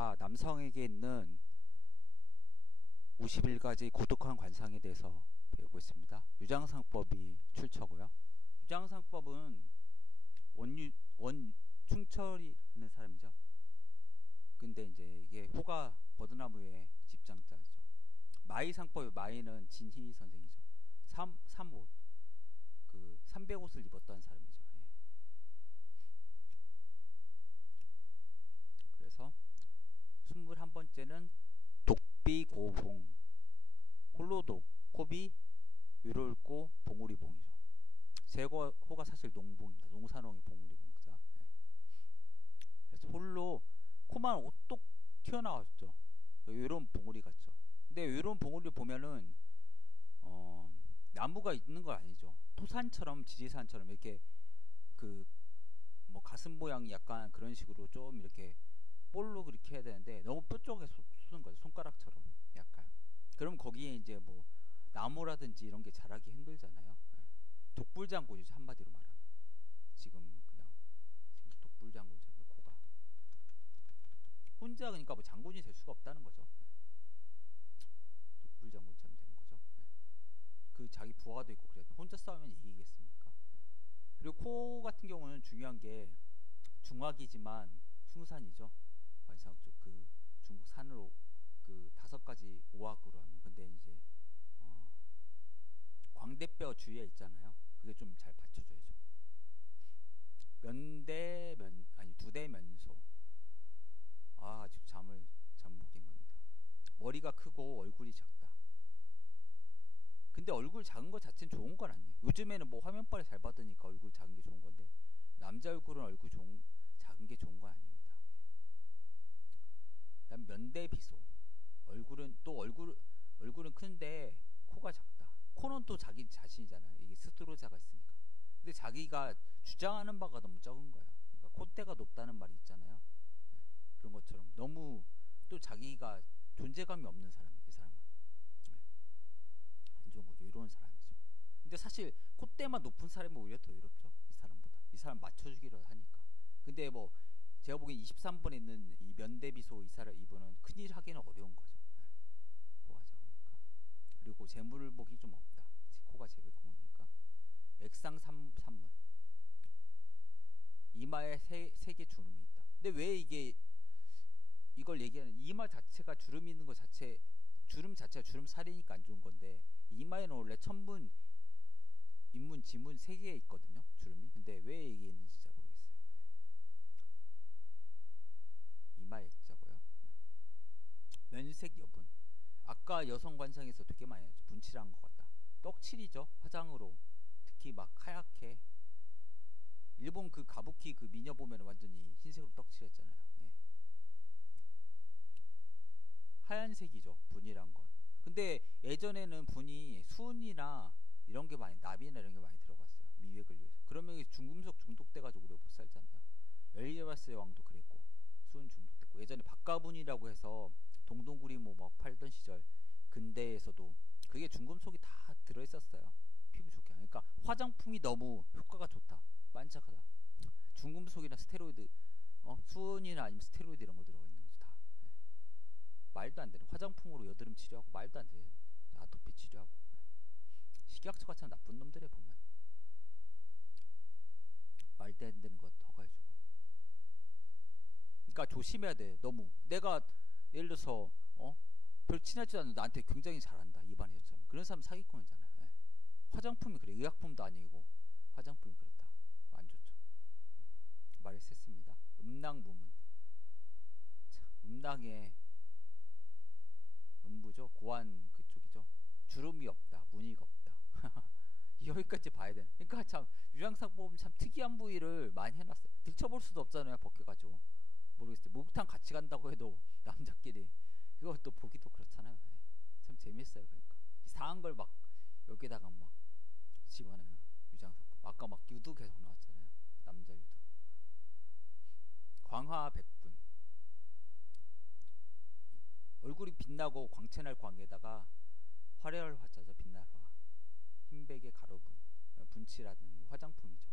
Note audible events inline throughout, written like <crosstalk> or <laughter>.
자, 남성에게 있는 51가지 고독한 관상에 대해서 배우고 있습니다. 유장상법이 출처고요. 유장상법은 원유 원충철이라는 사람이죠. 근데 이제 이게 호가 버드나무의 집장자죠. 마이상법 마이는 진희 선생이죠. 3 3옷 그 300옷을 입었다는 사람이죠. 예. 그래서 21 번째는 독비고봉 홀로독 코비 위로울고 봉우리봉이죠. 세거 호가 사실 농봉입니다. 농산홍의 봉우리봉자. 예. 그래서 홀로 코만 오똑 튀어나왔죠. 외로운 봉우리 같죠. 근데 외로운 봉우리 보면은 어, 나무가 있는 거 아니죠. 토산처럼 지리산처럼 이렇게 그 뭐 가슴 모양이 약간 그런 식으로 좀 이렇게 볼로 그렇게 해야 되는데 너무 뾰족하게 솟은 거죠. 손가락처럼 약간. 그럼 거기에 이제 뭐 나무라든지 이런 게 자라기 힘들잖아요. 예. 독불장군이죠 한마디로 말하면. 지금 그냥 지금 독불장군처럼 코가. 혼자 그러니까 뭐 장군이 될 수가 없다는 거죠. 예. 독불장군처럼 되는 거죠. 예. 그 자기 부하도 있고 그래도 혼자 싸우면 이기겠습니까? 예. 그리고 코 같은 경우는 중요한 게 중화기지만 숭산이죠. 관상 그 중국 산으로 그 다섯 가지 오학으로 하면 근데 이제 어 광대뼈 주위에 있잖아요. 그게 좀 잘 받쳐줘야죠. 면대 면 아니 두대 면소. 아 아직 잠을 잠 못 깬 겁니다. 머리가 크고 얼굴이 작다. 근데 얼굴 작은 것 자체는 좋은 건 아니에요. 요즘에는 뭐 화면빨이 잘 받으니까 얼굴 작은 게 좋은 건데 남자 얼굴은 얼굴 좋은, 작은 게 좋은 건 아닙니다. 그다음 면대 비소. 얼굴은 또 얼굴 얼굴은 큰데 코가 작다. 코는 또 자기 자신이잖아요. 이게 스스로자가 있으니까. 근데 자기가 주장하는 바가 너무 적은 거예요. 그러니까 콧대가 높다는 말이 있잖아요. 네. 그런 것처럼 너무 또 자기가 존재감이 없는 사람이에요. 이 사람은 네. 안 좋은 거죠. 이런 사람이죠. 근데 사실 콧대만 높은 사람이 오히려 더 외롭죠. 이 사람보다. 이 사람 맞춰주기로 하니까. 근데 뭐 제가 보기엔 23번에 있는 이 면대비소 이사를 이분은 큰일 하기는 어려운 거죠. 네. 코가 작으니까. 그리고 재물복이 좀 없다. 코가 재배공이니까. 액상 3, 3문. 이마에 세, 세개 주름이 있다. 근데 왜 이게 이걸 얘기하는 이마 자체가 주름이 있는 것 자체 주름 자체가 주름 살이니까 안 좋은 건데 이마에는 원래 천문 인문 지문 세 개 있거든요 주름이 근데 왜 있는지 잘 모르겠어요 네. 이마에 액자고요 네. 면색 여분 아까 여성 관상에서 되게 많이 하죠 분칠한 것 같다. 떡칠이죠 화장으로. 특히 막 하얗게. 일본 그 가부키 그 미녀 보면 완전히 흰색으로 떡칠했잖아요. 네. 하얀색이죠 분이란 건. 근데 예전에는 분이 순이나 이런 게 많이 나비나 이런 게 많이 들어갔어요 미획을 위해서. 그러면 중금속 중독돼 가지고 우리가 못 살잖아요. 엘리바스 왕도 그랬고 순 중독됐고. 예전에 박가분이라고 해서 동동구리 뭐 막 팔던 시절 근대에서도 그게 중금속이 다 들어 있었어요. 피부 좋게. 그러니까 화장품이 너무 효과가 좋다. 반짝하다. 중금속이나 스테로이드 어? 수은이나 아니면 스테로이드 이런 거 들어가 있는 거죠 다. 네. 말도 안 되는. 화장품으로 여드름 치료하고 말도 안 되는. 아토피 치료하고. 네. 식약처가 참 나쁜 놈들에 보면. 말도 안 되는 거 허가해주고. 그러니까 조심해야 돼 너무. 내가 예를 들어서 어? 별 친하지 않은 나한테 굉장히 잘한다 입안에서처럼 그런 사람 사기꾼이잖아요. 네. 화장품이 그래. 의약품도 아니고 화장품이 그렇다. 안 좋죠. 말이 셌습니다. 음낭 무문. 음낭에 음부죠. 고안 그쪽이죠. 주름이 없다 무늬가 없다. <laughs> 여기까지 봐야 되는. 그러니까 참 유양상법은 참 특이한 부위를 많이 해놨어요. 들춰볼 수도 없잖아요 벗겨가지고 모르겠어요. 목욕탕 같이 간다고 해도 <laughs> 남자끼리. 이것도 보기도 그렇잖아요. 네. 참 재밌어요 그러니까. 이상한 걸 막 여기다가 막 집어넣어요. 유장상법 아까 막 유두 계속 나왔잖아요. 남자 유두. 광화 백분. 얼굴이 빛나고 광채날 광에다가 화려할 화자죠 빛날 화. 흰백의 가로분. 분칠하는 화장품이죠.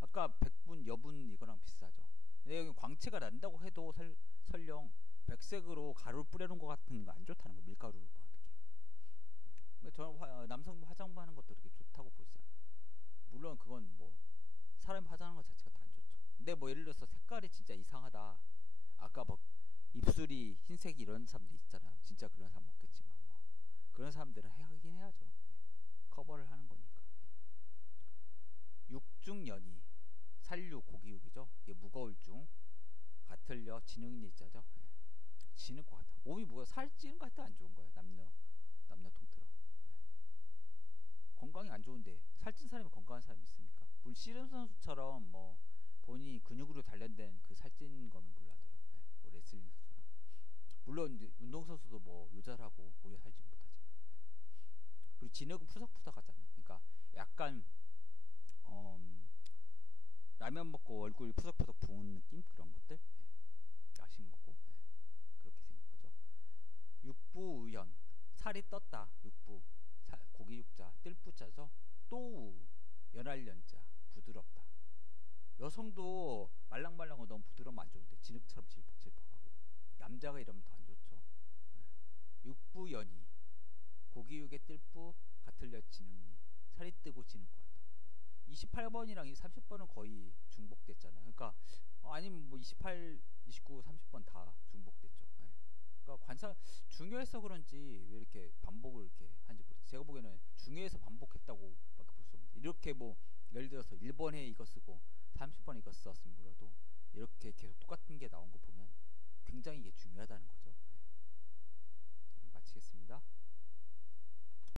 아까 백분 여분 이거랑 비슷하죠 여기 광채가 난다고 해도 설, 설령 녹색으로 가루 뿌려놓은 것 같은 거 안 좋다는 거 밀가루로 막 이렇게. 근데 저는 화, 남성 화장부 하는 것도 이렇게 좋다고 보지 않아요. 물론 그건 뭐 사람이 화장하는 것 자체가 다 안 좋죠. 근데 뭐 예를 들어서 색깔이 진짜 이상하다. 아까 막 입술이 흰색 이런 사람들 있잖아요. 진짜 그런 사람 없겠지만 뭐 그런 사람들은 하긴 해야죠. 예. 커버를 하는 거니까. 예. 육중연이 고기육이죠. 이게 무거울 중 같을려 지능리자죠. 예. 지는 것 같아. 몸이 뭐가 살찌는 것 같아 안 좋은 거예요. 남녀 남녀 통틀어. 예. 건강이 안 좋은데 살찐 사람이 건강한 사람이 있습니까? 물론 씨름 선수처럼 뭐 본인이 근육으로 단련된 그 살찐 거면 몰라도요. 예. 뭐 레슬링 선수나 물론 운동 선수도 뭐 요절하고 오래 살지 못하지만 예. 그리고 진흙은 푸석푸석하잖아요. 그러니까 약간 음, 라면 먹고 얼굴 푸석푸석 부은 느낌 그런 것들 예. 야식 먹고 예. 그렇게 생긴 거죠. 육부의연 살이 떴다 육부 사- 고기 육자 뜰부자죠. 또우 연할연자 부드럽다. 여성도 말랑말랑하고 너무 부드러우면 안 좋은데 진흙처럼 질퍽질퍽하고 남자가 이러면 더 안 좋죠. 예. 육부연이 고기육의 뜰부 같을려 지능니 살이 뜨고 지는. 28번이랑 30번은 거의 중복됐잖아요. 그러니까 어, 아니면 뭐 28, 29, 30번 다 중복됐죠. 예. 그러니까 관사 중요해서 그런지 왜 이렇게 반복을 이렇게 하는지 모르겠어요. 제가 보기에는 중요해서 반복했다고밖에 볼 수 없는데 이렇게 뭐 예를 들어서 1번에 이거 쓰고 30번에 이거 썼으면 몰라도 이렇게 계속 똑같은 게 나온 거 보면 굉장히 이게 중요하다는 거죠. 예. 마치겠습니다.